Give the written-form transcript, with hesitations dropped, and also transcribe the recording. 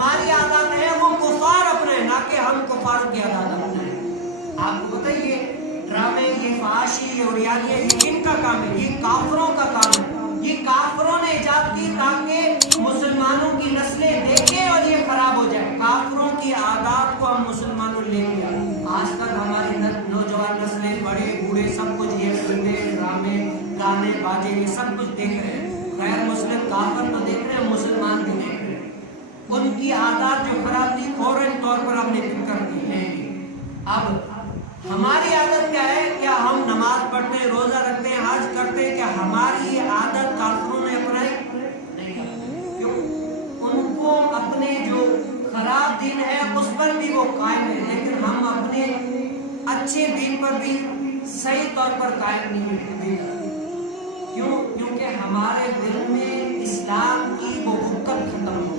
हमारी आदत है वो कुफार अपने, ना कि हम कुफार की आदत अपने। आपको बताइए ड्रामे, ये फाशी और यानी ये किनका काम है? ये काफिरों का काम है। ये काफिरों ने इजाद की ताकि मुसलमानों की नस्लें देखें और ये खराब हो जाए। काफिरों की आदत को हम मुसलमानों ले लिया। आज तक हमारी नौजवान नस्लें, बड़े बूढ़े सब कुछ ये फिल्में, ड्रामे, गाने बाजे ये सब कुछ देख रहे हैं। गैर मुस्लिम काफिर तो देख रहे हैं, मुसलमान भी देख रहे हैं। उनकी आदत जो खराब थी फौरन तौर पर हमने फिक्र कर दी है। अब हमारी आदत क्या है? क्या हम नमाज पढ़ते हैं, रोजा रखते हैं, हज करते हैं? क्या हमारी आदत काफिरों ने अपनाई? नहीं। क्यों? उनको अपने जो खराब दिन है उस पर भी वो कायम है, लेकिन हम अपने अच्छे दिन पर भी सही तौर पर कायम नहीं है। क्यों? क्योंकि हमारे दिल में इस्लाम की वो हुक्कत खत्म